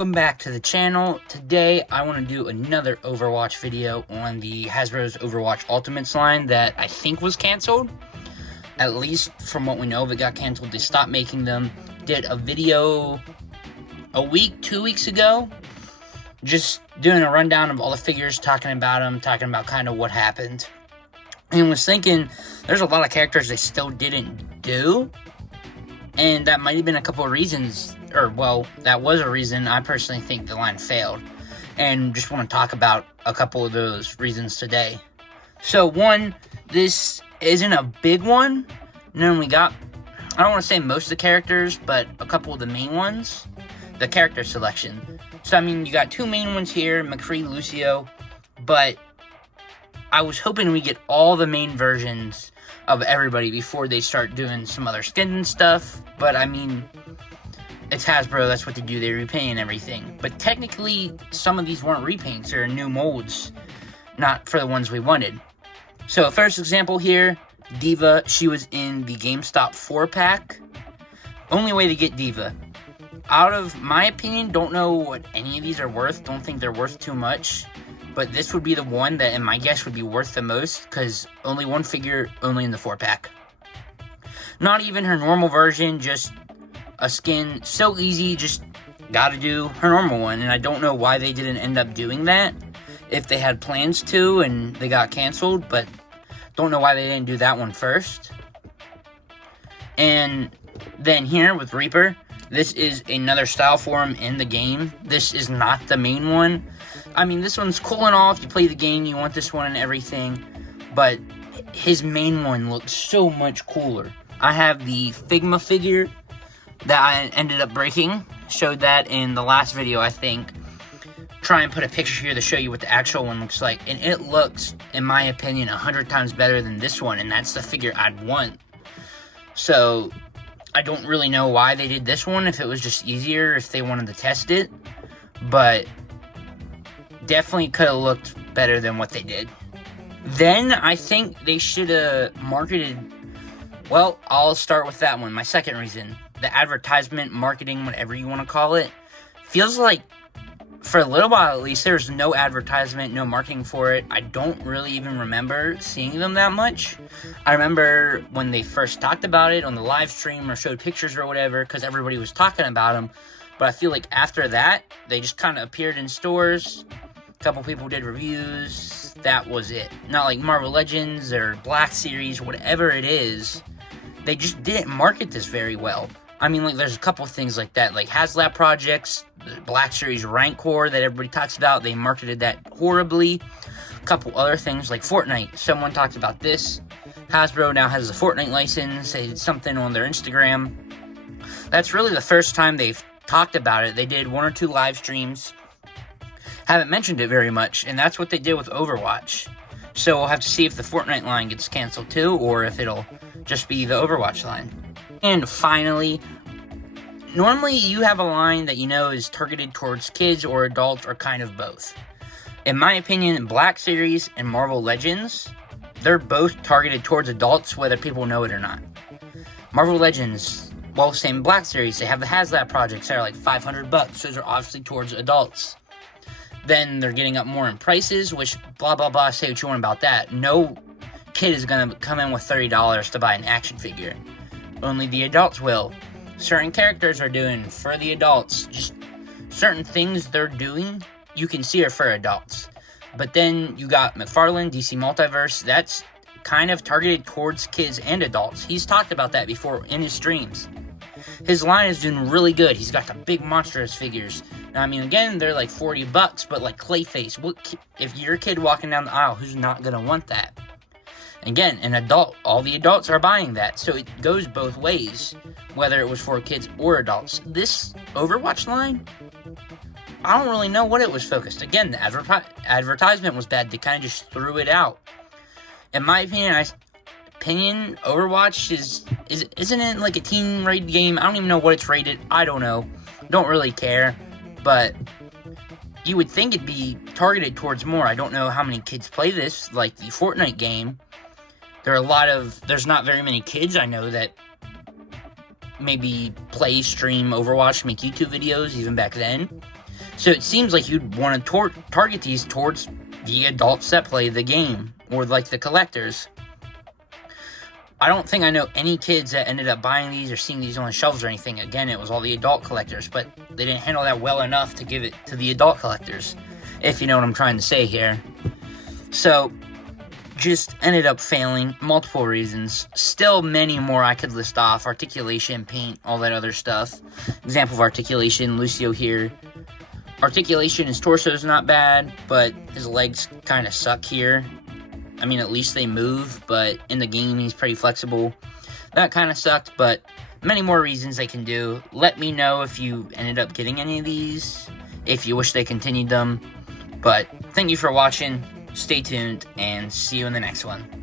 Welcome back to the channel. Today I want to do another Overwatch video on the Hasbro's Overwatch Ultimates line that I think was canceled. At least from what we know, if it got canceled, they stopped making them. Did a video a week, 2 weeks ago, just doing a rundown of all the figures, talking about them, talking about kind of what happened. And was thinking, there's a lot of characters they still didn't do. And that might have been a couple of reasons, or well, that was a reason I personally think the line failed. And just want to talk about a couple of those reasons today. So one, this isn't a big one. And then we got, I don't want to say most of the characters, but a couple of the main ones. The character selection. So I mean, you got two main ones here, McCree, Lucio. But I was hoping we get all the main versions of everybody before they start doing some other skins and stuff. But I mean, it's Hasbro, that's what they do, they repaint everything. But technically, some of these weren't repaints, they're new molds, not for the ones we wanted. So first example here, Diva, she was in the GameStop 4-pack. Only way to get Diva. Out of my opinion, don't know what any of these are worth, don't think they're worth too much. But this would be the one that, in my guess, would be worth the most, because only one figure, only in the 4-pack. Not even her normal version, just a skin so easy, just gotta do her normal one. And I don't know why they didn't end up doing that, if they had plans to and they got canceled, but don't know why they didn't do that one first. And then here with Reaper, this is another style for him in the game. This is not the main one. I mean, this one's cool and all. If you play the game, you want this one and everything. But his main one looks so much cooler. I have the Figma figure that I ended up breaking. Showed that in the last video, I think. Try and put a picture here to show you what the actual one looks like. And it looks, in my opinion, 100 times better than this one. And that's the figure I'd want. So I don't really know why they did this one. If it was just easier, if they wanted to test it. But definitely could have looked better than what they did. Then I think they should have marketed, well, I'll start with that one. My second reason, the advertisement, marketing, whatever you want to call it, feels like for a little while at least there's no advertisement, no marketing for it. I don't really even remember seeing them that much. I remember when they first talked about it on the live stream or showed pictures or whatever, because everybody was talking about them. But I feel like after that, they just kind of appeared in stores. A couple people did reviews. That was it. Not like Marvel Legends or Black Series, whatever it is. They just didn't market this very well. I mean, like, there's a couple things like that. Like HasLab Projects, the Black Series Rancor that everybody talks about. They marketed that horribly. A couple other things like Fortnite. Someone talked about this. Hasbro now has a Fortnite license. They did something on their Instagram. That's really the first time they've talked about it. They did one or two live streams. Haven't mentioned it very much, and that's what they did with Overwatch. So we'll have to see if the Fortnite line gets canceled too, or if it'll just be the Overwatch line. And finally, normally you have a line that you know is targeted towards kids or adults or kind of both. In my opinion, Black Series and Marvel Legends, they're both targeted towards adults, whether people know it or not. Marvel Legends, well, same Black Series, they have the HasLab projects that are like $500. Those are obviously towards adults. Then they're getting up more in prices, which blah, blah, blah, say what you want about that. No kid is going to come in with $30 to buy an action figure. Only the adults will. Certain characters are doing for the adults. Just certain things they're doing, you can see are for adults. But then you got McFarlane, DC Multiverse. That's kind of targeted towards kids and adults. He's talked about that before in his streams. His line is doing really good. He's got the big monstrous figures. Now, I mean, again, they're like $40, but like Clayface. If you're a kid walking down the aisle, who's not going to want that? Again, an adult. All the adults are buying that. So it goes both ways, whether it was for kids or adults. This Overwatch line, I don't really know what it was focused. Again, the advertisement was bad. They kind of just threw it out. In my opinion, Overwatch isn't it like a teen rated game? I don't even know what it's rated. I don't know. Don't really care. But you would think it'd be targeted towards more. I don't know how many kids play this, like the Fortnite game. There's not very many kids I know that maybe play, stream Overwatch, make YouTube videos, even back then. So it seems like you'd want to target these towards the adults that play the game, or like the collectors. I don't think I know any kids that ended up buying these or seeing these on shelves or anything. Again, it was all the adult collectors, but they didn't handle that well enough to give it to the adult collectors, if you know what I'm trying to say here. So, just ended up failing, multiple reasons. Still many more I could list off. Articulation, paint, all that other stuff. Example of articulation, Lucio here. Articulation, his torso is not bad, but his legs kind of suck here. I mean, at least they move, but in the game, he's pretty flexible. That kind of sucked, but many more reasons they can do. Let me know if you ended up getting any of these, if you wish they continued them. But thank you for watching, stay tuned, and see you in the next one.